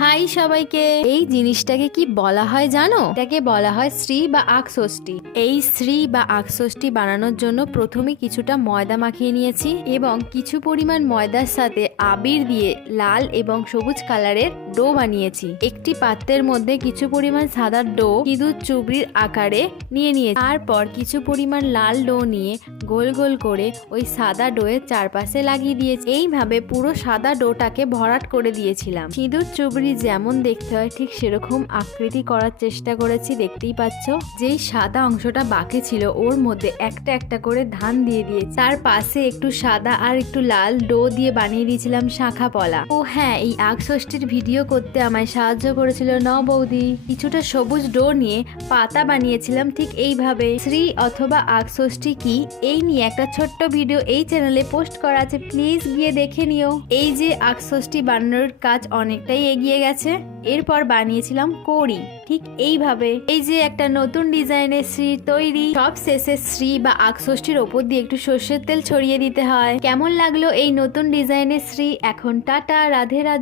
High সবাইকে। এই জিনিসটাকে কি বলা হয় জানো? এটাকে বলা হয় শ্রী বা আখষষ্ঠী। এই শ্রী বা আখষষ্ঠী বানানোর জন্য প্রথমে কিছুটা ময়দা মাখিয়ে নিয়েছি এবং কিছু পরিমাণ ময়দার সাথে আবির দিয়ে লাল এবং সবুজ কালারের ডো বানিয়েছি। একটি পাত্রের মধ্যে কিছু পরিমাণ সাদা ডো সিঁদুর চুবড়ির আকারে নিয়ে নিয়েছি। তারপর কিছু পরিমাণ লাল ডো নিয়ে গোল গোল করে ওই সাদা ডোয়ের চারপাশে লাগিয়ে দিয়েছি। এইভাবে পুরো সাদা ডোটাকে ভরাট করে দিয়েছিলাম। সিঁদুর চুবড়ি যেমন দেখতে হয় ঠিক সেরকম আকৃতি করার চেষ্টা করেছি। দেখতেই পাচ্ছ, যেই সাদা অংশটা বাকি ছিল ওর মধ্যে একটা একটা করে ধান দিয়ে দিয়েছি। তার পাশে একটু সাদা আর একটু লাল ডো দিয়ে বানিয়ে দিয়েছিলাম শাখা পলা। ও হ্যাঁ, এই আখষষ্ঠীর ভিডিও করতে আমায় সাহায্য করেছিল বৌদি। কিছুটা সবুজ ডো নিয়ে পাতা বানিয়েছিলাম ঠিক এইভাবে। শ্রী অথবা আখষষ্ঠী কি এই নিয়ে একটা ছোট্ট ভিডিও এই চ্যানেলে পোস্ট করা আছে, প্লিজ গিয়ে দেখে নিও। এই যে আখষষ্ঠী বানানোর কাজ অনেকটাই এগিয়ে গেছে। এরপর বানিয়েছিলাম কড়ি ঠিক এইভাবে। এই যে একটা নতুন ডিজাইনের শ্রী তৈরি। সব শেষে শ্রী বা আখষষ্ঠীর ওপর দিয়ে একটু সর্ষের তেল ছড়িয়ে দিতে হয়। কেমন লাগলো এই নতুন ডিজাইনের শ্রী? এখন টাটা, রাধে রাধে।